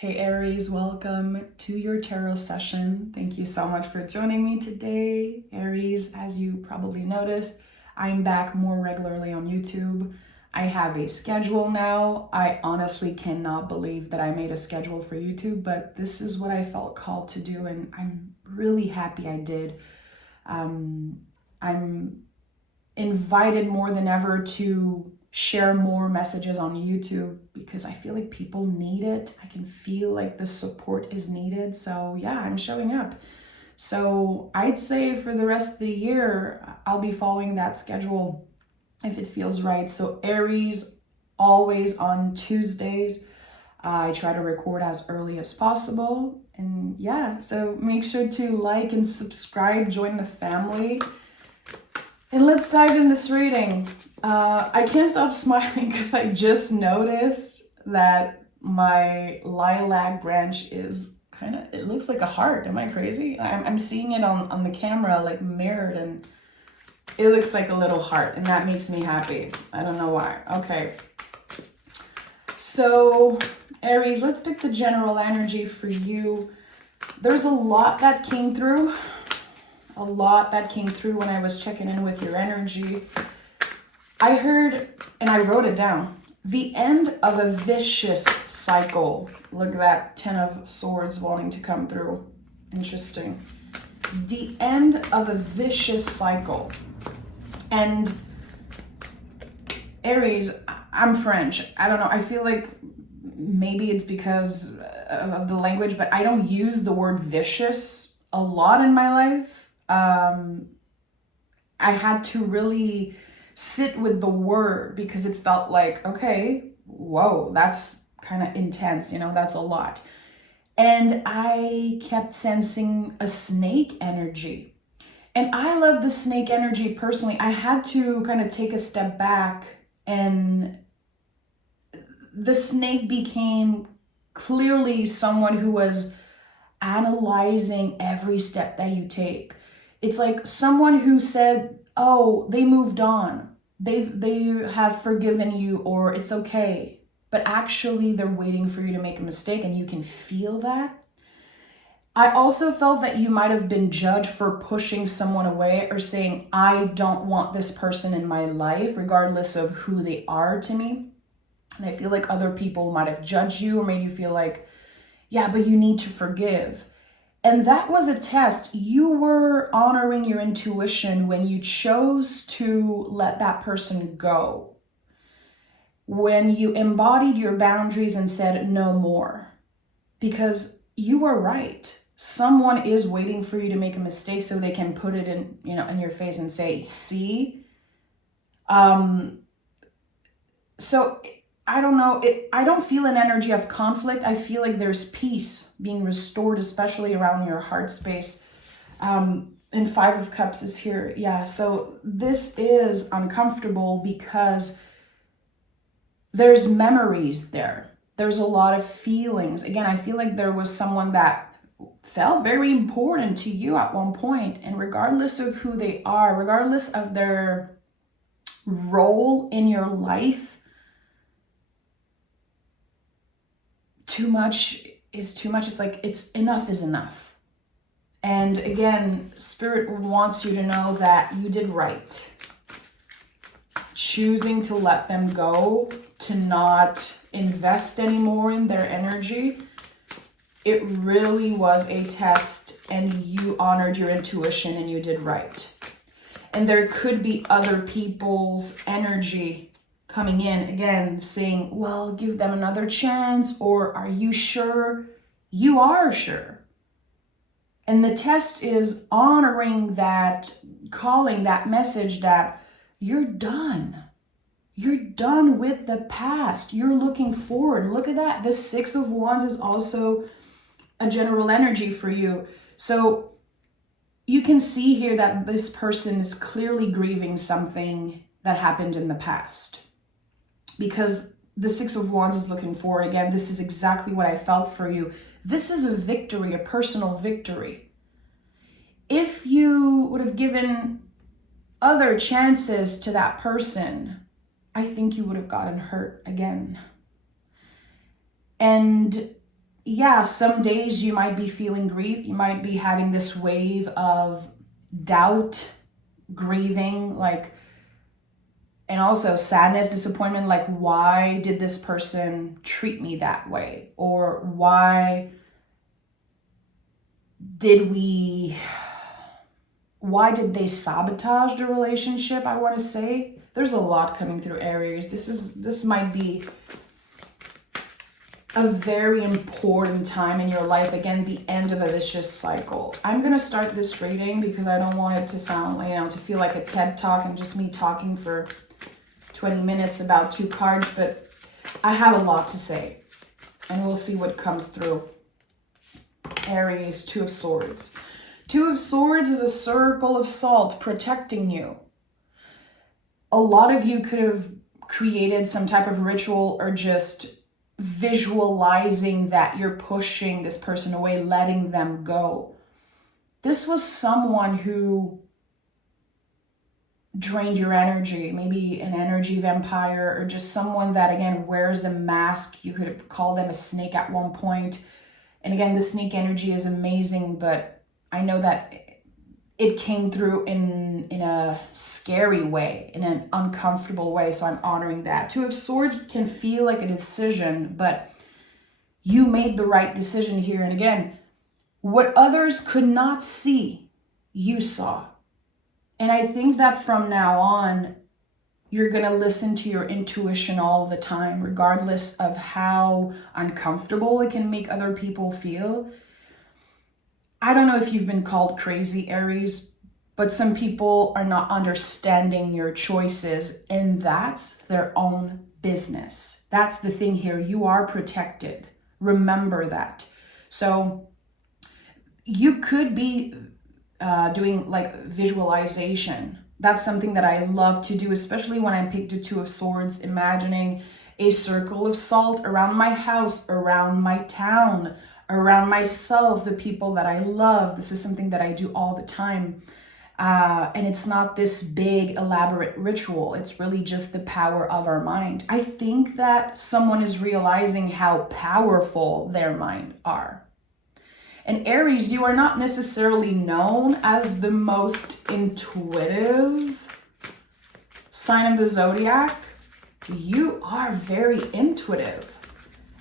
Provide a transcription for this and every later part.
Hey Aries, welcome to your tarot session. Thank you so much for joining me today. Aries, as you probably noticed, I'm back more regularly on YouTube. I have a schedule now. I honestly cannot believe that I made a schedule for YouTube, but this is what I felt called to do, and I'm really happy I did. I'm invited more than ever to share more messages on YouTube because I feel like people need it. I can feel like the support is needed. So yeah, I'm showing up. So I'd say for the rest of the year, I'll be following that schedule if it feels right. So Aries, always on Tuesdays. I try to record as early as possible. And yeah, so make sure to like and subscribe, join the family. And let's dive in this reading. I can't stop smiling because I just noticed that my lilac branch is it looks like a heart. Am I crazy? I'm seeing it on the camera, like mirrored, and it looks like a little heart, and that makes me happy. I don't know why. Okay. So, Aries, let's pick the general energy for you. There's a lot that came through. When I was checking in with your energy. I heard, and I wrote it down, the end of a vicious cycle. Look at that 10 of swords wanting to come through. Interesting. The end of a vicious cycle. And Aries, I'm French. I don't know. I feel like maybe it's because of the language, but I don't use the word vicious a lot in my life. I had to really sit with the word because it felt like, okay, whoa, that's kind of intense, that's a lot. And I kept sensing a snake energy. And I love the snake energy personally. I had to kind of take a step back, and the snake became clearly someone who was analyzing every step that you take. It's like someone who said, oh, they moved on. They have forgiven you, or it's okay. But actually they're waiting for you to make a mistake, and you can feel that. I also felt that you might have been judged for pushing someone away or saying, I don't want this person in my life, regardless of who they are to me. And I feel like other people might have judged you or made you feel like, yeah, but you need to forgive. And that was a test. You were honoring your intuition when you chose to let that person go. When you embodied your boundaries and said no more. Because you were right. Someone is waiting for you to make a mistake so they can put it in, in your face and say, see? So I don't know. I don't feel an energy of conflict. I feel like there's peace being restored, especially around your heart space. And 5 of Cups is here. Yeah, so this is uncomfortable because there's memories there. There's a lot of feelings. Again, I feel like there was someone that felt very important to you at one point, and regardless of who they are, regardless of their role in your life, too much is too much. It's like, enough is enough. And again, Spirit wants you to know that you did right. Choosing to let them go, to not invest anymore in their energy. It really was a test, and you honored your intuition and you did right. And there could be other people's energy coming in, again, saying, well, give them another chance, or are you sure? You are sure. And the test is honoring that calling, that message that you're done. You're done with the past. You're looking forward. Look at that. The 6 of Wands is also a general energy for you. So you can see here that this person is clearly grieving something that happened in the past. Because the 6 of Wands is looking forward. Again, this is exactly what I felt for you. This is a victory, a personal victory. If you would have given other chances to that person, I think you would have gotten hurt again. And yeah, some days you might be feeling grief. You might be having this wave of doubt, grieving, like, and also sadness, disappointment, like, why did this person treat me that way? Or did we, why did they sabotage the relationship? I want to say there's a lot coming through Aries. This might be a very important time in your life. Again, the end of a vicious cycle. I'm going to start this reading because I don't want it to sound, to feel like a TED talk and just me talking for 20 minutes about 2 cards, but I have a lot to say and we'll see what comes through. Aries, 2 of Swords. 2 of Swords is a circle of salt protecting you. A lot of you could have created some type of ritual or just visualizing that you're pushing this person away, letting them go. This was someone who drained your energy, maybe an energy vampire, or just someone that, again, wears a mask. You could call them a snake at one point. And again, the snake energy is amazing, but I know that it came through in a scary way, in an uncomfortable way, so I'm honoring that. 2 of Swords can feel like a decision, but you made the right decision here. And again, what others could not see, you saw. And I think that from now on, you're going to listen to your intuition all the time, regardless of how uncomfortable it can make other people feel. I don't know if you've been called crazy, Aries, but some people are not understanding your choices, and that's their own business. That's the thing here. You are protected. Remember that. So you could be doing like visualization. That's something that I love to do, especially when I picked the 2 of Swords, imagining a circle of salt around my house, around my town, around myself, the people that I love. This is something that I do all the time. And it's not this big, elaborate ritual. It's really just the power of our mind. I think that someone is realizing how powerful their mind are. And Aries, you are not necessarily known as the most intuitive sign of the zodiac. You are very intuitive.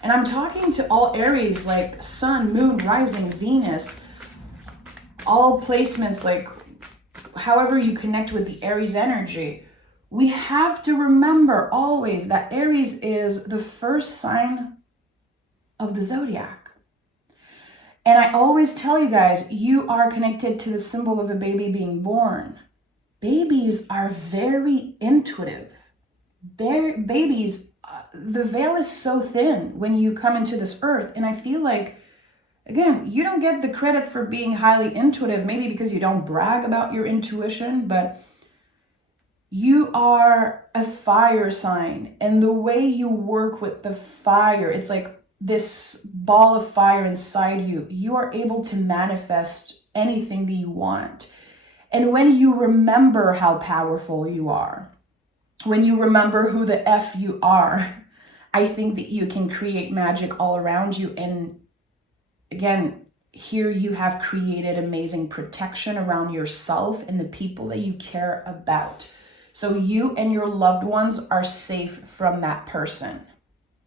And I'm talking to all Aries, like Sun, Moon, Rising, Venus, all placements, like however you connect with the Aries energy. We have to remember always that Aries is the first sign of the zodiac. And I always tell you guys, you are connected to the symbol of a baby being born. Babies are very intuitive. Babies, the veil is so thin when you come into this earth. And I feel like, again, you don't get the credit for being highly intuitive, maybe because you don't brag about your intuition, but you are a fire sign. And the way you work with the fire, it's like this ball of fire inside you. You are able to manifest anything that you want. And when you remember how powerful you are, when you remember who the F you are, I think that you can create magic all around you. And again, here you have created amazing protection around yourself and the people that you care about. So you and your loved ones are safe from that person.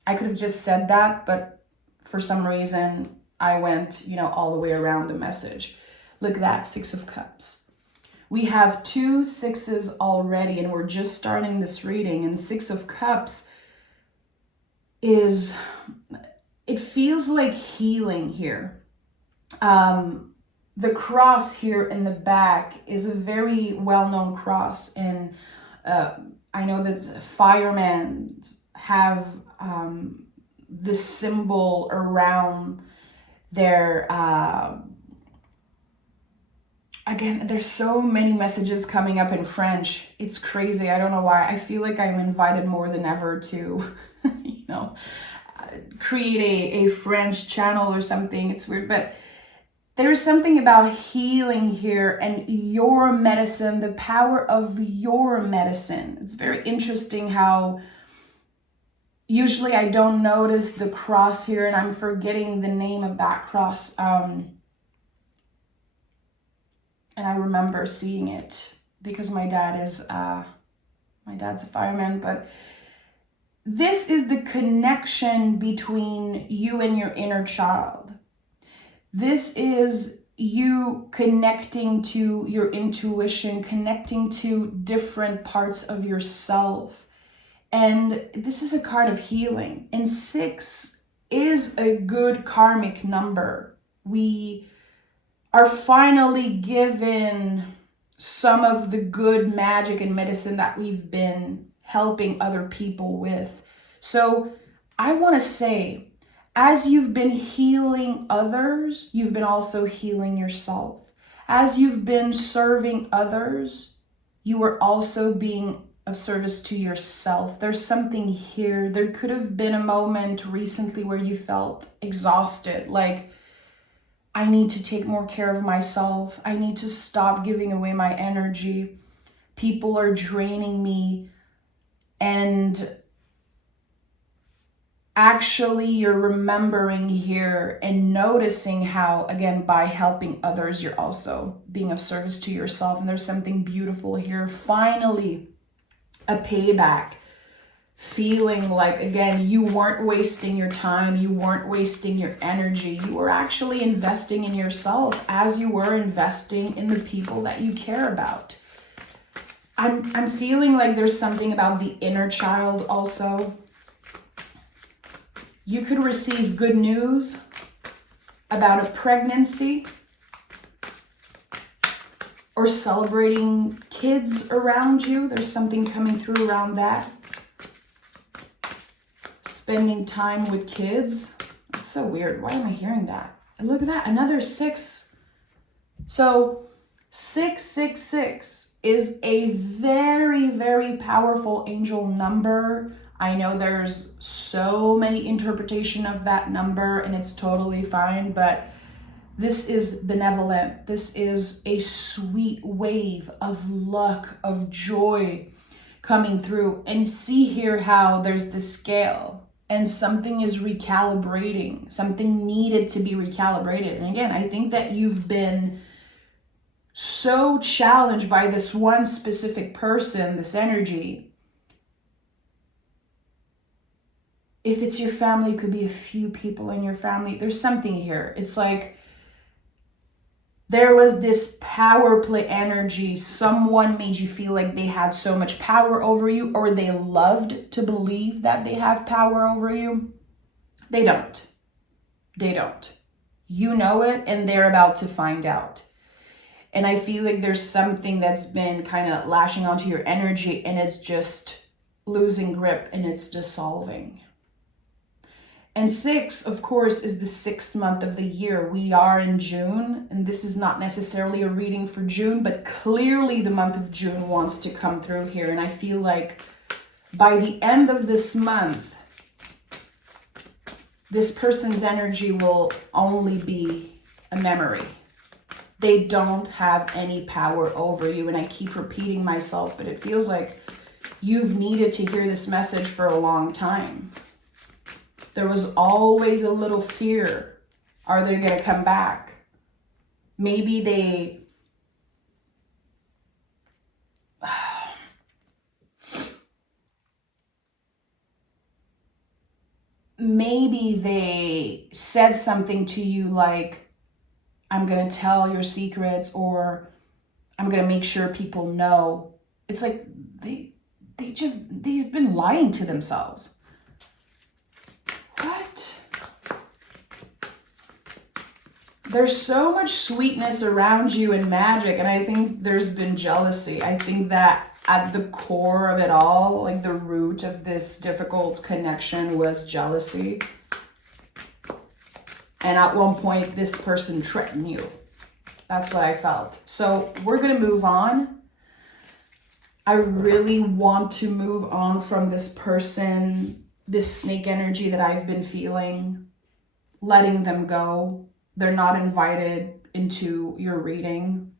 I could have just said that, but for some reason I went, all the way around the message. Look at that, 6 of Cups. We have 2 6s already, and we're just starting this reading. And 6 of Cups it feels like healing here. The cross here in the back is a very well-known cross, and I know that firemen have this symbol around their again, there's so many messages coming up in French. It's crazy. I don't know why. I feel like I'm invited more than ever to create a French channel or something. It's weird, but there's something about healing here and your medicine, the power of your medicine. It's very interesting how Usually I don't notice the cross here, and I'm forgetting the name of that cross. And I remember seeing it because my dad's a fireman. But this is the connection between you and your inner child. This is you connecting to your intuition, connecting to different parts of yourself. And this is a card of healing. And 6 is a good karmic number. We are finally given some of the good magic and medicine that we've been helping other people with. So I want to say, as you've been healing others, you've been also healing yourself. As you've been serving others, you are also being of service to yourself. There's something here. There could have been a moment recently where you felt exhausted, like, I need to take more care of myself. I need to stop giving away my energy. People are draining me. And actually, you're remembering here and noticing how, again, by helping others, you're also being of service to yourself. And there's something beautiful here. Finally, a payback. Feeling like, again, you weren't wasting your time, you weren't wasting your energy, you were actually investing in yourself as you were investing in the people that you care about. I'm feeling like there's something about the inner child also. You could receive good news about a pregnancy or celebrating kids around you. There's something coming through around that. Spending time with kids. It's so weird. Why am I hearing that? And look at that, another 6. So 666 is a very, very powerful angel number. I know there's so many interpretation of that number, and it's totally fine, but this is benevolent. This is a sweet wave of luck, of joy coming through. And see here how there's the scale. And something is recalibrating. Something needed to be recalibrated. And again, I think that you've been so challenged by this one specific person, this energy. If it's your family, it could be a few people in your family. There's something here. It's like there was this power play energy. Someone made you feel like they had so much power over you, or they loved to believe that they have power over you. They don't. They don't. You know it, and they're about to find out. And I feel like there's something that's been kind of lashing onto your energy, and it's just losing grip, and it's dissolving. And 6, of course, is the 6th month of the year. We are in June, and this is not necessarily a reading for June, but clearly the month of June wants to come through here. And I feel like by the end of this month, this person's energy will only be a memory. They don't have any power over you. And I keep repeating myself, but it feels like you've needed to hear this message for a long time. There was always a little fear. Are they going to come back? Maybe they said something to you like, I'm going to tell your secrets, or I'm going to make sure people know. It's like they've been lying to themselves. What? There's so much sweetness around you and magic, and I think there's been jealousy. I think that at the core of it all, like the root of this difficult connection was jealousy. And at one point, this person threatened you. That's what I felt. So we're going to move on. I really want to move on from this person, this snake energy that I've been feeling, letting them go. They're not invited into your reading.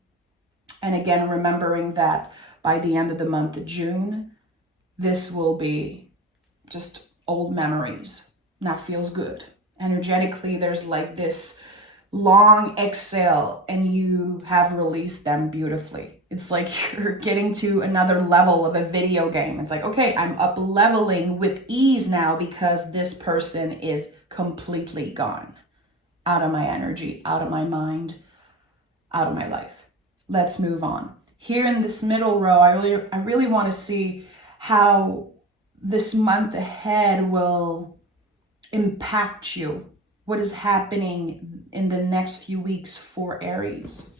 And again, remembering that by the end of the month of June, this will be just old memories. And that feels good. Energetically, there's like this long exhale and you have released them beautifully. It's like you're getting to another level of a video game. It's like, okay, I'm up leveling with ease now because this person is completely gone. Out of my energy, out of my mind, out of my life. Let's move on. Here in this middle row, I really want to see how this month ahead will impact you. What is happening in the next few weeks for Aries?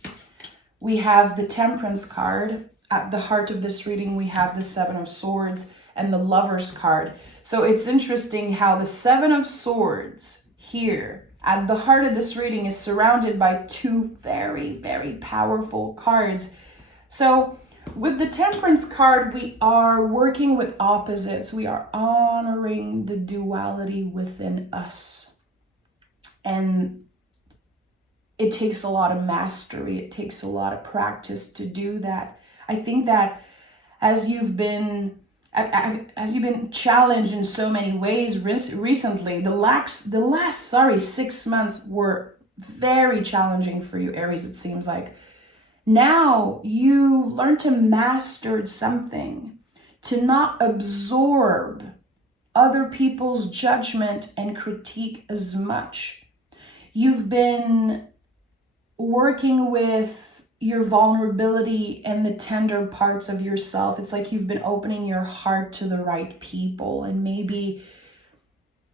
We have the Temperance card. At the heart of this reading, we have the Seven of Swords and the Lovers card. So it's interesting how the Seven of Swords here at the heart of this reading is surrounded by two very, very powerful cards. So with the Temperance card, we are working with opposites. We are honoring the duality within us. And it takes a lot of mastery. It takes a lot of practice to do that. I think that as you've been challenged in so many ways recently, the last 6 months were very challenging for you, Aries, it seems like. Now you learn to master something, to not absorb other people's judgment and critique as much. You've been working with your vulnerability and the tender parts of yourself. It's like you've been opening your heart to the right people and maybe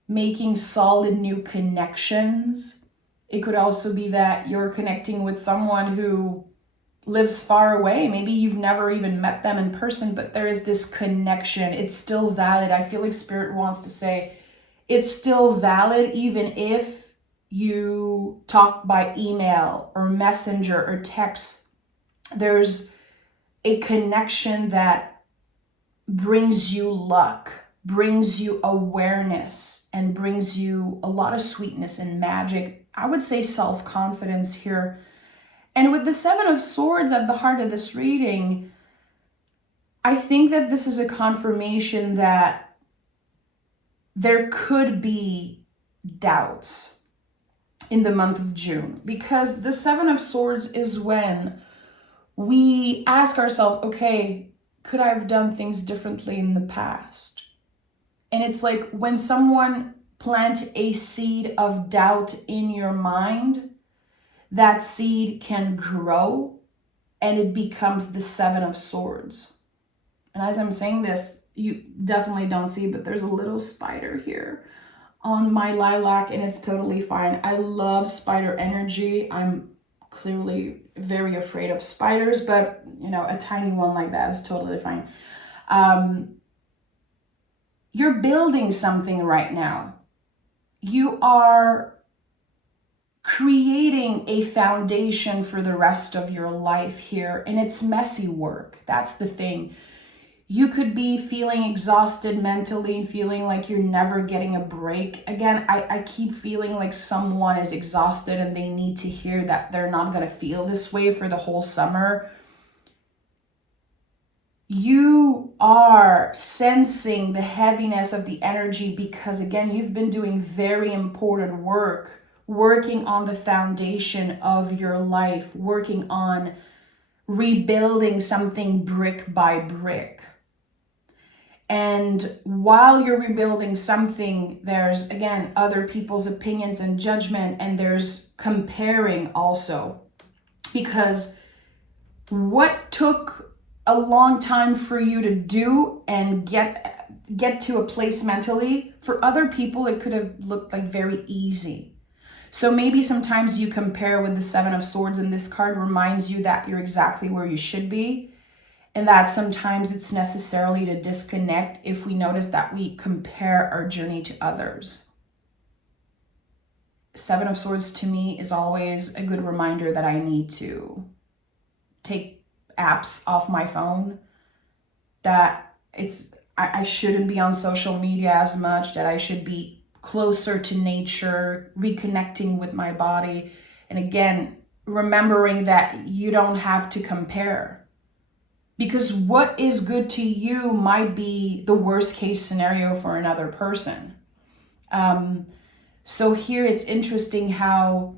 making solid new connections. It could also be that you're connecting with someone who lives far away. Maybe you've never even met them in person, but there is this connection. It's still valid. I feel like Spirit wants to say it's still valid even if you talk by email or messenger or text. There's a connection that brings you luck, brings you awareness, and brings you a lot of sweetness and magic. I would say self-confidence here. And with the Seven of Swords at the heart of this reading, I think that this is a confirmation that there could be doubts in the month of June, because the Seven of Swords is when we ask ourselves, okay, could I have done things differently in the past? And it's like when someone plant a seed of doubt in your mind, that seed can grow and it becomes the Seven of Swords. And as I'm saying this, you definitely don't see, but there's a little spider here on my lilac and it's totally fine. I love spider energy. I'm clearly very afraid of spiders, but you know, a tiny one like that is totally fine. You're building something right now. You are creating a foundation for the rest of your life here, and it's messy work. That's the thing. You could be feeling exhausted mentally and feeling like you're never getting a break. Again, I keep feeling like someone is exhausted and they need to hear that they're not going to feel this way for the whole summer. You are sensing the heaviness of the energy because, again, you've been doing very important work, working on the foundation of your life, working on rebuilding something brick by brick. And while you're rebuilding something, there's, again, other people's opinions and judgment, and there's comparing also. Because what took a long time for you to do and get to a place mentally, for other people, it could have looked like very easy. So maybe sometimes you compare with the Seven of Swords, and this card reminds you that you're exactly where you should be. And that sometimes it's necessarily to disconnect if we notice that we compare our journey to others. Seven of Swords to me is always a good reminder that I need to take apps off my phone, that I shouldn't be on social media as much, that I should be closer to nature, reconnecting with my body. And again, remembering that you don't have to compare. Because what is good to you might be the worst case scenario for another person. So here it's interesting how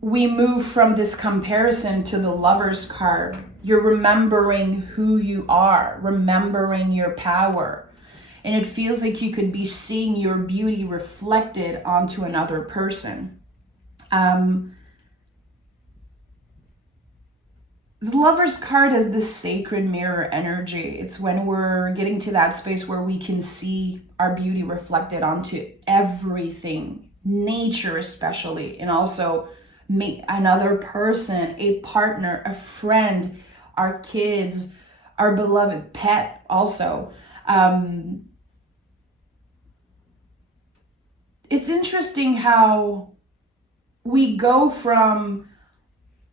we move from this comparison to the Lover's card. You're remembering who you are, remembering your power. And it feels like you could be seeing your beauty reflected onto another person. The Lover's card has this sacred mirror energy. It's when we're getting to that space where we can see our beauty reflected onto everything, nature especially, and also another person, a partner, a friend, our kids, our beloved pet also. It's interesting how we go from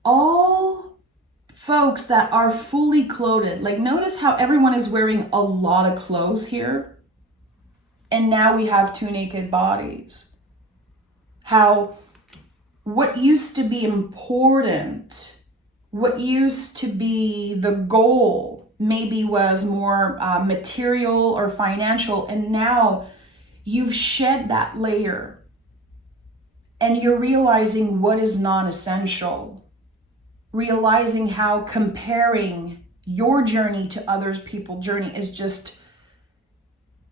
all folks that are fully clothed. Like, notice how everyone is wearing a lot of clothes here. And now we have two naked bodies. How what used to be important, what used to be the goal, maybe was more material or financial. And now you've shed that layer. And you're realizing what is non-essential. Realizing how comparing your journey to other people's journey is just,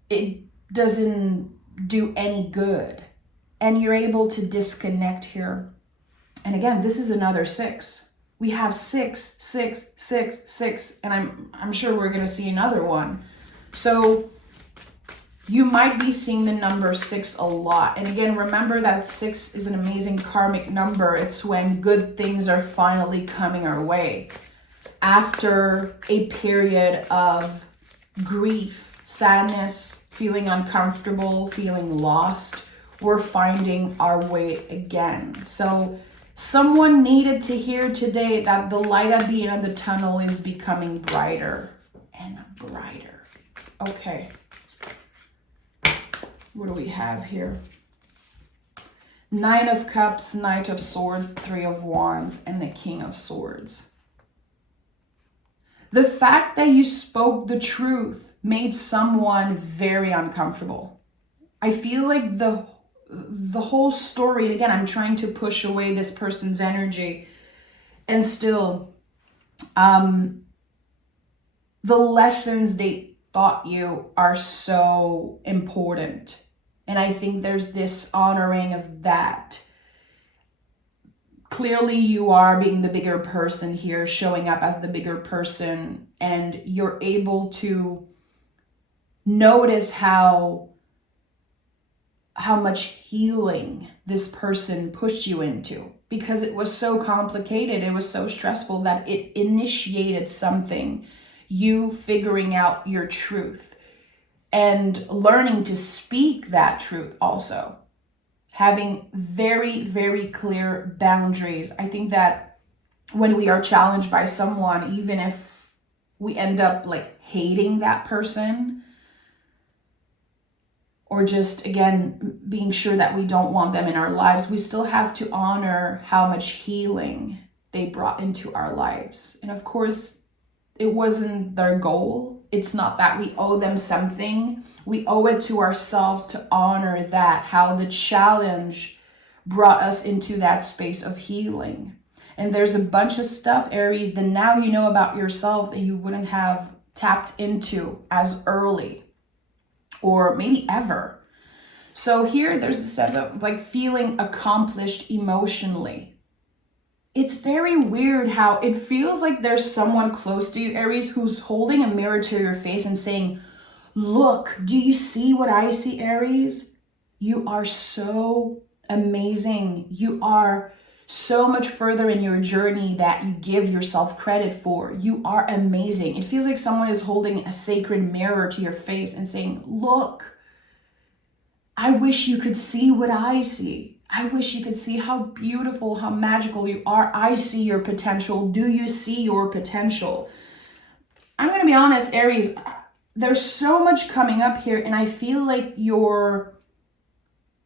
it doesn't do any good. And you're able to disconnect here. And again, this is another 6. We have 6, 6, 6, 6, and I'm sure we're gonna see another one. So you might be seeing the number 6 a lot. And again, remember that 6 is an amazing karmic number. It's when good things are finally coming our way. After a period of grief, sadness, feeling uncomfortable, feeling lost, we're finding our way again. So someone needed to hear today that the light at the end of the tunnel is becoming brighter and brighter. Okay. What do we have here? 9 of Cups, Knight of Swords, 3 of Wands, and the King of Swords. The fact that you spoke the truth made someone very uncomfortable. I feel like the whole story, and again, I'm trying to push away this person's energy, and still, the lessons they taught you are so important. And I think there's this honoring of that. Clearly you are being the bigger person here, showing up as the bigger person, and you're able to notice how much healing this person pushed you into, because it was so complicated, it was so stressful that it initiated something, you figuring out your truth and learning to speak that truth also. Having very, very clear boundaries. I think that when we are challenged by someone, even if we end up like hating that person, or just, again, being sure that we don't want them in our lives, we still have to honor how much healing they brought into our lives. And of course, it wasn't their goal. It's not that we owe them something. We owe it to ourselves to honor that, how the challenge brought us into that space of healing. And there's a bunch of stuff, Aries, that now you know about yourself that you wouldn't have tapped into as early, or maybe ever. So here there's a sense of like feeling accomplished emotionally. It's very weird how it feels like there's someone close to you, Aries, who's holding a mirror to your face and saying, look, do you see what I see, Aries? You are so amazing. You are so much further in your journey that you give yourself credit for. You are amazing. It feels like someone is holding a sacred mirror to your face and saying, look, I wish you could see what I see. I wish you could see how beautiful, how magical you are. I see your potential. Do you see your potential? I'm going to be honest, Aries, there's so much coming up here, and I feel like you're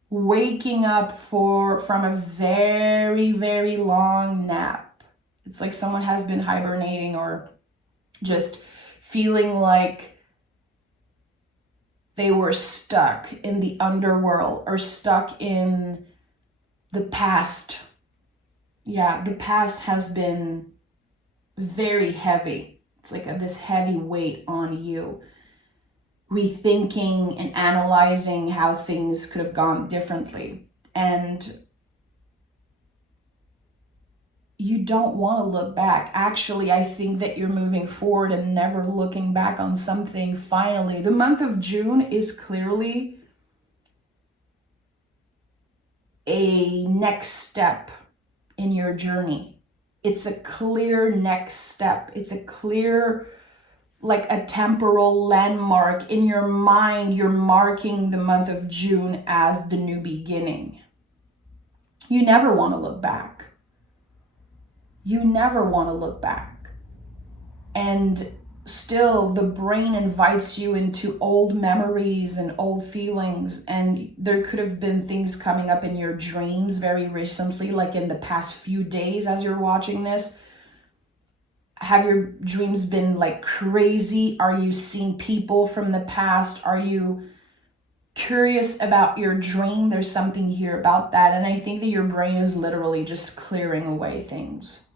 waking up from a very, very long nap. It's like someone has been hibernating or just feeling like they were stuck in the underworld or stuck in the past. Yeah, the past has been very heavy. It's like this heavy weight on you. Rethinking and analyzing how things could have gone differently. And you don't want to look back. Actually, I think that you're moving forward and never looking back on something. Finally, the month of June is clearly a next step in your journey. It's a clear next step. It's a clear, like a temporal landmark in your mind. You're marking the month of June as the new beginning. You never want to look back. You never want to look back. And still, the brain invites you into old memories and old feelings. And there could have been things coming up in your dreams very recently, like in the past few days as you're watching this. Have your dreams been like crazy? Are you seeing people from the past? Are you curious about your dream? There's something here about that. And I think that your brain is literally just clearing away things.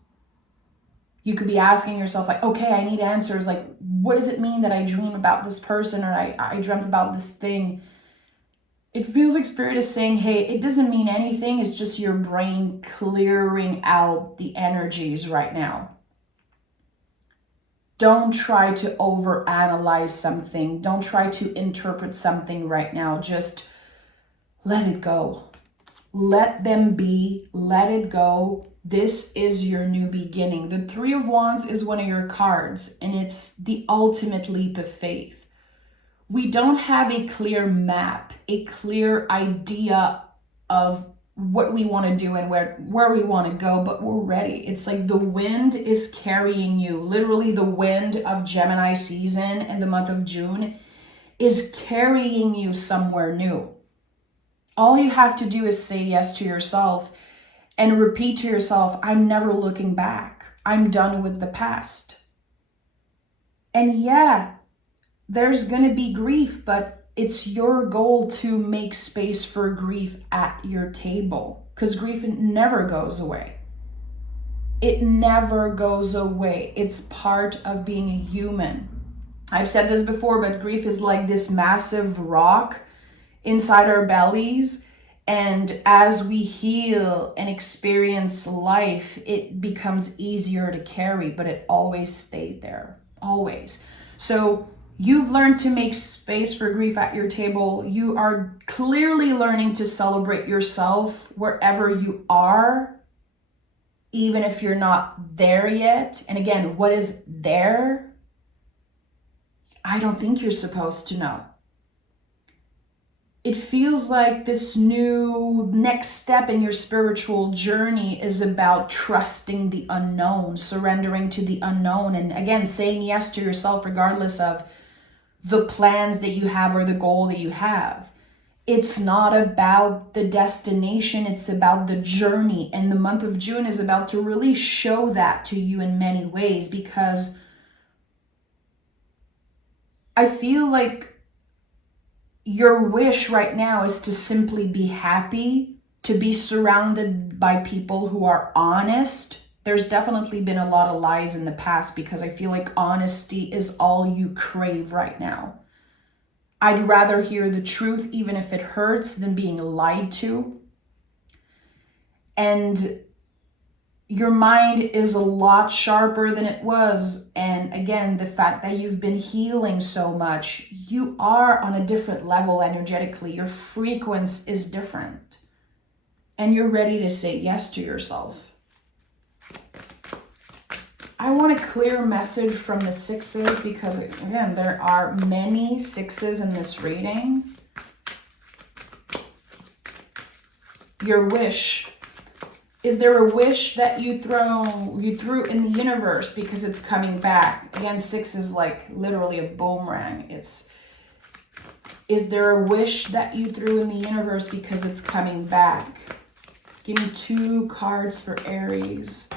You could be asking yourself like, okay, I need answers. Like, what does it mean that I dream about this person or I dreamt about this thing? It feels like Spirit is saying, hey, it doesn't mean anything. It's just your brain clearing out the energies right now. Don't try to overanalyze something. Don't try to interpret something right now. Just let it go. Let them be. Let it go. This is your new beginning. The Three of Wands is one of your cards, and it's the ultimate leap of faith. We don't have a clear map, a clear idea of what we want to do and where we want to go, but we're ready. It's like the wind is carrying you. Literally, the wind of Gemini season and the month of June is carrying you somewhere new. All you have to do is say yes to yourself and repeat to yourself, I'm never looking back. I'm done with the past. And yeah, there's going to be grief, but it's your goal to make space for grief at your table, because grief never goes away. It never goes away. It's part of being a human. I've said this before, but grief is like this massive rock inside our bellies. And as we heal and experience life, it becomes easier to carry, but it always stayed there, always. So you've learned to make space for grief at your table. You are clearly learning to celebrate yourself wherever you are, even if you're not there yet. And again, what is there? I don't think you're supposed to know. It feels like this new next step in your spiritual journey is about trusting the unknown, surrendering to the unknown, and again, saying yes to yourself regardless of the plans that you have or the goal that you have. It's not about the destination, it's about the journey. And the month of June is about to really show that to you in many ways, because I feel like your wish right now is to simply be happy, to be surrounded by people who are honest. There's definitely been a lot of lies in the past, because I feel like honesty is all you crave right now. I'd rather hear the truth, even if it hurts, than being lied to. And your mind is a lot sharper than it was. And again, the fact that you've been healing so much, you are on a different level energetically. Your frequency is different. And you're ready to say yes to yourself. I want a clear message from the sixes, because again, there are many sixes in this reading. Your wish. Is there a wish that you threw in the universe because it's coming back? Again, six is like literally a boomerang. Is there a wish that you threw in the universe because it's coming back? Give me 2 cards for Aries.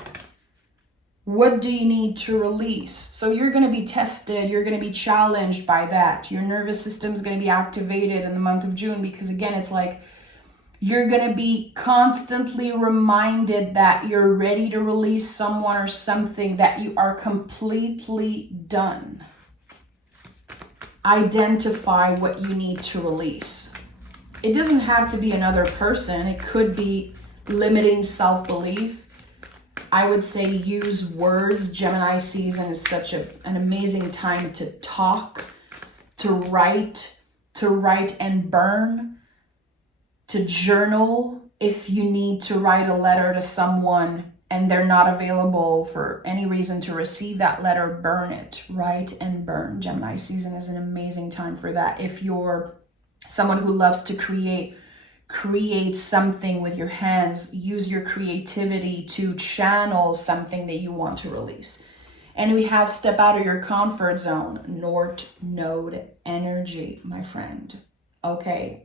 What do you need to release? So you're going to be tested. You're going to be challenged by that. Your nervous system is going to be activated in the month of June because, again, it's like you're going to be constantly reminded that you're ready to release someone or something, that you are completely done. Identify what you need to release. It doesn't have to be another person. It could be limiting self-belief. I would say use words. Gemini season is such an amazing time to talk, to write and burn, to journal. If you need to write a letter to someone and they're not available for any reason to receive that letter, burn it. Write and burn. Gemini season is an amazing time for that. If you're someone who loves to create something with your hands, use your creativity to channel something that you want to release. And we have step out of your comfort zone, North Node energy, my friend. Okay.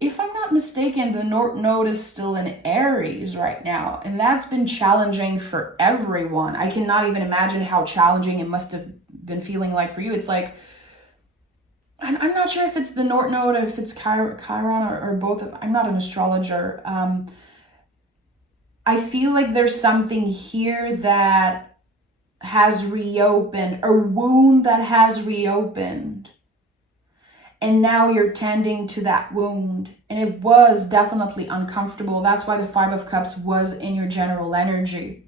If I'm not mistaken, the North Node is still in Aries right now, and that's been challenging for everyone. I cannot even imagine how challenging it must have been feeling like for you. It's like, I'm not sure if it's the North Node or if it's Chiron or both. I'm not an astrologer. I feel like there's something here that has reopened, a wound that has reopened. And now you're tending to that wound. And it was definitely uncomfortable. That's why the Five of Cups was in your general energy.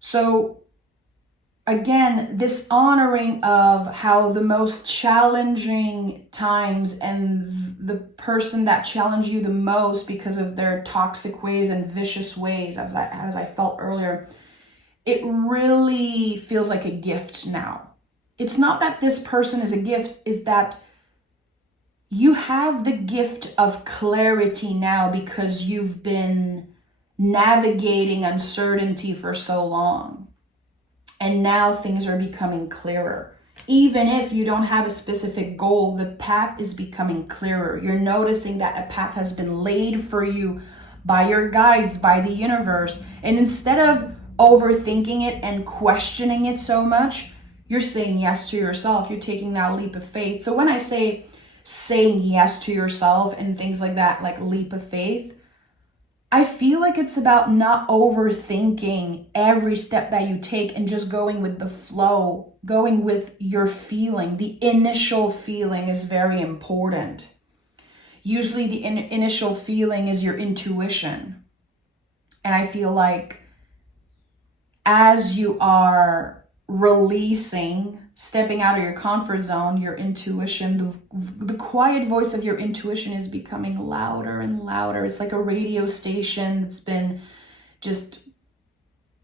So again, this honoring of how the most challenging times and the person that challenged you the most because of their toxic ways and vicious ways, as I felt earlier, it really feels like a gift now. It's not that this person is a gift, it's that you have the gift of clarity now because you've been navigating uncertainty for so long. And now things are becoming clearer. Even if you don't have a specific goal, the path is becoming clearer. You're noticing that a path has been laid for you by your guides, by the universe. And instead of overthinking it and questioning it so much, you're saying yes to yourself. You're taking that leap of faith. So when I say saying yes to yourself and things like that, like leap of faith, I feel like it's about not overthinking every step that you take and just going with the flow, going with your feeling. The initial feeling is very important. Usually the initial feeling is your intuition. And I feel like as you are releasing, stepping out of your comfort zone, your intuition, the quiet voice of your intuition is becoming louder and louder. It's like a radio station that's been just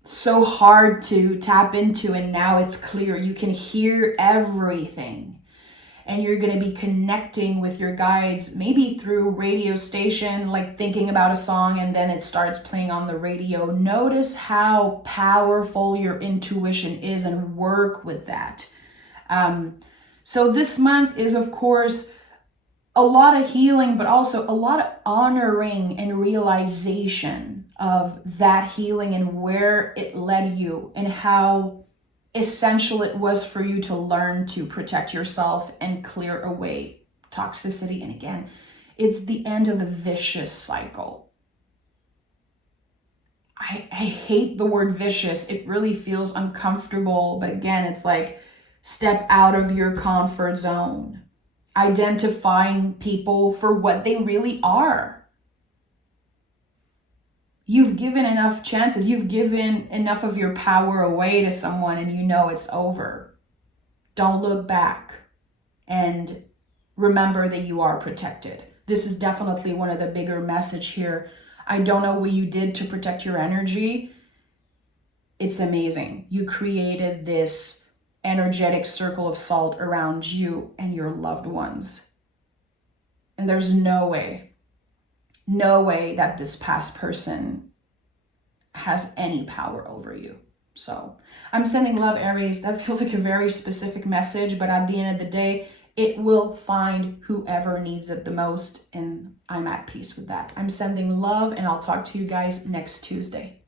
so hard to tap into, and now it's clear. You can hear everything. And you're going to be connecting with your guides, maybe through radio station, like thinking about a song and then it starts playing on the radio. Notice how powerful your intuition is and work with that. So this month is, of course, a lot of healing, but also a lot of honoring and realization of that healing and where it led you and how essential it was for you to learn to protect yourself and clear away toxicity. And again, it's the end of the vicious cycle. I hate the word vicious. It really feels uncomfortable. But again, it's like step out of your comfort zone, identifying people for what they really are. You've given enough chances. You've given enough of your power away to someone and you know it's over. Don't look back and remember that you are protected. This is definitely one of the bigger message here. I don't know what you did to protect your energy. It's amazing. You created this energetic circle of salt around you and your loved ones. And there's no way that this past person has any power over you. So I'm sending love, Aries. That feels like a very specific message, but at the end of the day, it will find whoever needs it the most, and I'm at peace with that. I'm sending love, and I'll talk to you guys next Tuesday.